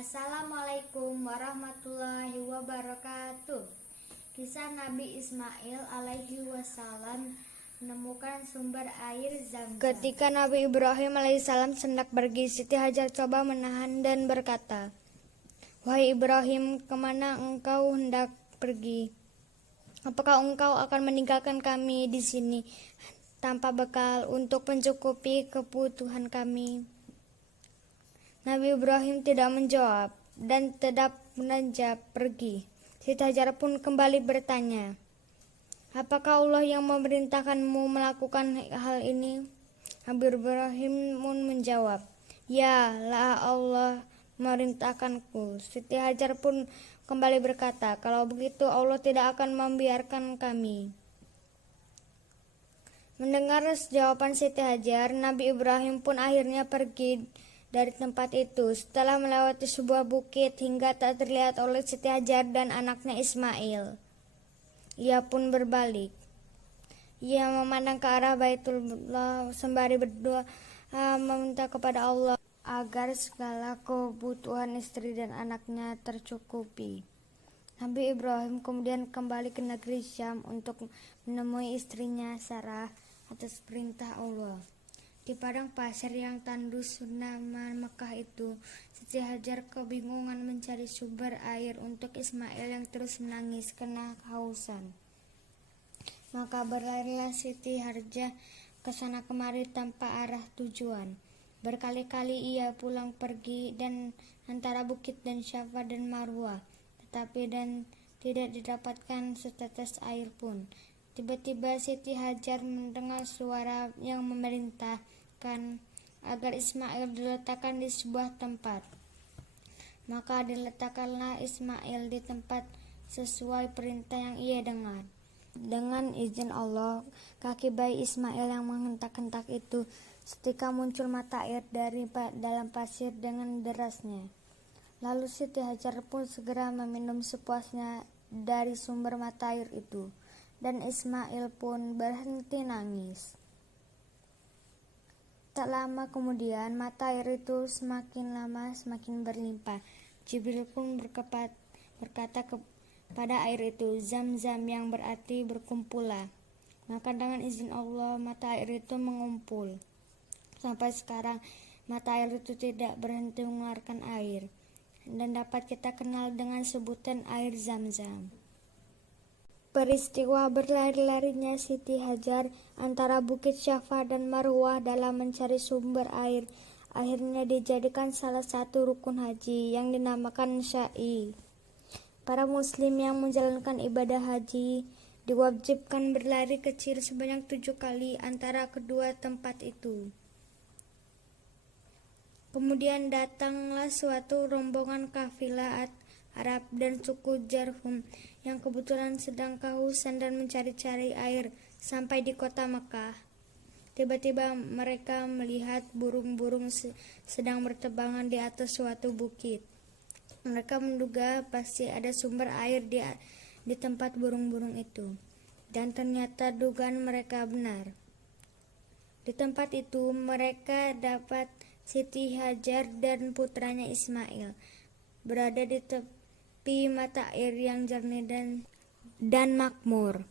Assalamualaikum warahmatullahi wabarakatuh. Kisah Nabi Ismail alaihi wasallam menemukan sumber air Zam-Zam. Ketika Nabi Ibrahim alaihissalam hendak pergi, Siti Hajar coba menahan dan berkata, "Wahai Ibrahim, kemana engkau hendak pergi? Apakah engkau akan meninggalkan kami di sini tanpa bekal untuk mencukupi kebutuhan kami?" Nabi Ibrahim tidak menjawab dan tetap menanjak pergi. Siti Hajar pun kembali bertanya, "Apakah Allah yang memerintahkanmu melakukan hal ini?" Nabi Ibrahim pun menjawab, "Ya, lah Allah memerintahkanku." Siti Hajar pun kembali berkata, "Kalau begitu Allah tidak akan membiarkan kami." Mendengar jawaban Siti Hajar, Nabi Ibrahim pun akhirnya pergi dari tempat itu. Setelah melewati sebuah bukit hingga tak terlihat oleh Siti Hajar dan anaknya Ismail, ia pun berbalik. Ia memandang ke arah Baitullah sembari berdoa meminta kepada Allah agar segala kebutuhan istri dan anaknya tercukupi. Nabi Ibrahim kemudian kembali ke negeri Syam untuk menemui istrinya Sarah atas perintah Allah. Di padang pasir yang tandus bernama Mekah itu, Siti Hajar kebingungan mencari sumber air untuk Ismail yang terus menangis karena kehausan. Maka berlarilah Siti Hajar ke sana kemari tanpa arah tujuan. Berkali-kali ia pulang pergi dan antara bukit dan Safa dan Marwah, tetapi tidak didapatkan setetes air pun. Tiba-tiba Siti Hajar mendengar suara yang memerintahkan agar Ismail diletakkan di sebuah tempat. Maka diletakkanlah Ismail di tempat sesuai perintah yang ia dengar. Dengan izin Allah, kaki bayi Ismail yang menghentak-hentak itu seketika muncul mata air dari dalam pasir dengan derasnya. Lalu Siti Hajar pun segera meminum sepuasnya dari sumber mata air itu, dan Ismail pun berhenti nangis. Tak lama kemudian mata air itu semakin lama semakin berlimpah. Jibril pun berkata kepada air itu, "Zam-Zam," yang berarti berkumpullah. Maka dengan izin Allah mata air itu mengumpul. Sampai sekarang mata air itu tidak berhenti mengeluarkan air dan dapat kita kenal dengan sebutan air Zam-Zam. Peristiwa berlari-larinya Siti Hajar antara Bukit Safa dan Marwah dalam mencari sumber air akhirnya dijadikan salah satu rukun haji yang dinamakan Sa'i. Para muslim yang menjalankan ibadah haji diwajibkan berlari kecil sebanyak 7 kali antara kedua tempat itu. Kemudian datanglah suatu rombongan kafilah Arab dan suku Jarhum yang kebetulan sedang kehausan dan mencari-cari air sampai di kota Mekah. Tiba-tiba mereka melihat burung-burung sedang berterbangan di atas suatu bukit. Mereka menduga pasti ada sumber air di tempat burung-burung itu, dan ternyata dugaan mereka benar. Di tempat itu mereka dapat Siti Hajar dan putranya Ismail berada di tepi mata air yang jernih dan makmur.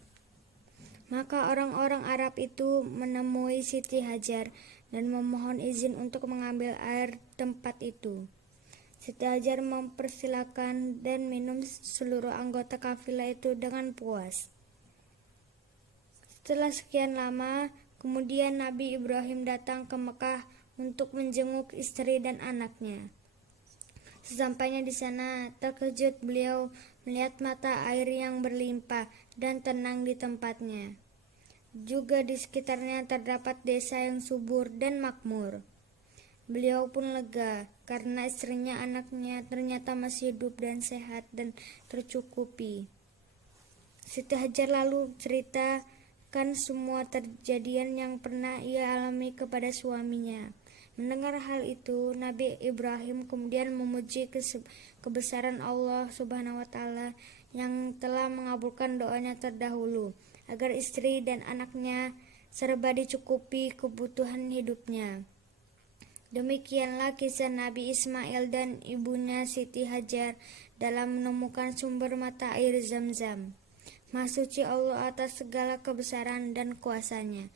Maka orang-orang Arab itu menemui Siti Hajar dan memohon izin untuk mengambil air tempat itu. Siti Hajar mempersilakan dan minum seluruh anggota kafilah itu dengan puas. Setelah sekian lama, kemudian Nabi Ibrahim datang ke Mekah untuk menjenguk istri dan anaknya. Sesampainya di sana, terkejut beliau melihat mata air yang berlimpah dan tenang di tempatnya. Juga di sekitarnya terdapat desa yang subur dan makmur. Beliau pun lega karena istrinya anaknya ternyata masih hidup dan sehat dan tercukupi. Siti Hajar lalu ceritakan semua kejadian yang pernah ia alami kepada suaminya. Mendengar hal itu, Nabi Ibrahim kemudian memuji kebesaran Allah Subhanahu wa Ta'ala yang telah mengabulkan doanya terdahulu, agar istri dan anaknya serba dicukupi kebutuhan hidupnya. Demikianlah kisah Nabi Ismail dan ibunya Siti Hajar dalam menemukan sumber mata air Zam-Zam. Maha suci Allah atas segala kebesaran dan kuasanya.